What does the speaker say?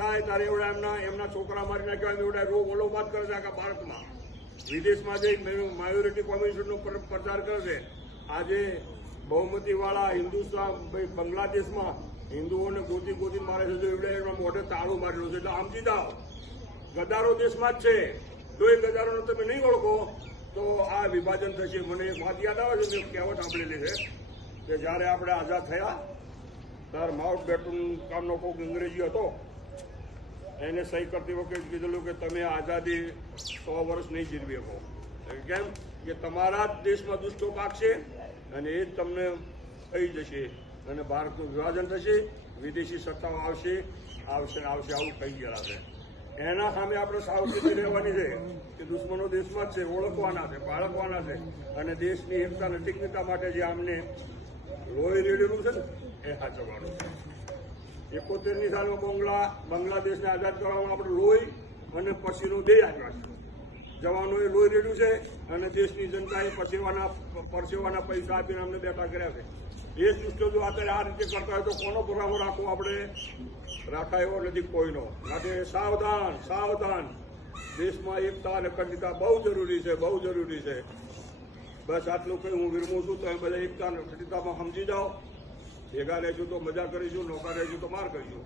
થાય ત્યારે એવડા એમના એમના છોકરા મારી નાખ્યા એવડા રોગ ઓલો વાત કરે છે આખા ભારતમાં. વિદેશમાં જઈ માયોરિટી કોમ્યુનિટીનો પ્રચાર કરે છે. આજે બહુમતીવાળા હિન્દુસ્તાન બાંગ્લાદેશમાં હિન્દુઓને ગોતી ગોતી મારે છે તો એવડે એમના મોઢે તાળું મારેલું છે. એટલે આમથી જાઓ ગદારો દેશમાં જ છે. જો એ ગદારોને તમે નહીં ઓળખો, તો આ વિભાજન થશે. મને એક વાત યાદ આવે છે કહેવત સાંભળેલી છે, કે જ્યારે આપણે આઝાદ થયા ત્યારે માઉન્ટ બેટન કામનો કોઈક અંગ્રેજી હતો એને સહી કરતી વખતે કીધેલું કે તમે આઝાદી સો વર્ષ નહીં જીરવી શકો. કેમ? કે તમારા જ દેશમાં દુષ્ટો પાકશે અને એ જ તમને થઈ જશે અને ભારતનું વિભાજન થશે, વિદેશી સત્તાઓ આવશે આવશે આવશે, આવું થઈ ગયેલા એના સામે આપણે સાવચેતી રહેવાની છે કે દુશ્મનો દેશમાં જ છે, ઓળખવાના છે, બાળકવાના છે અને દેશની એકતા અને માટે જે આમને લોહી રેડેલું છે ને, એ સાચવવાનું છે. એકોતેરની સાલમાં બંગલા, બાંગ્લાદેશને આઝાદ કરવામાં આપણે લોહી અને પછીનો બે આપ્યા છે જવાનોએ લોહી રેડ્યું છે અને દેશની જનતાએ પસેવાના, પરસેવાના પૈસા આપીને અમને બેઠા કર્યા છે. એ દુષ્ટો જો અત્યારે આ રીતે કરતા હોય તો કોનો ભરાવો રાખવો આપણે? રાખા એવો નથી કોઈનો. માટે સાવધાન સાવધાન. દેશમાં એકતા અને ખંડિતા બહુ જરૂરી છે, બહુ જરૂરી છે. બસ આટલું કંઈ હું વિરમું છું. તમે બધા એકતા અને ખંડિતામાં સમજી જાઓ. ભેગા રહેશું તો મજા કરીશું નોકા રહેશું તો માર કરીશું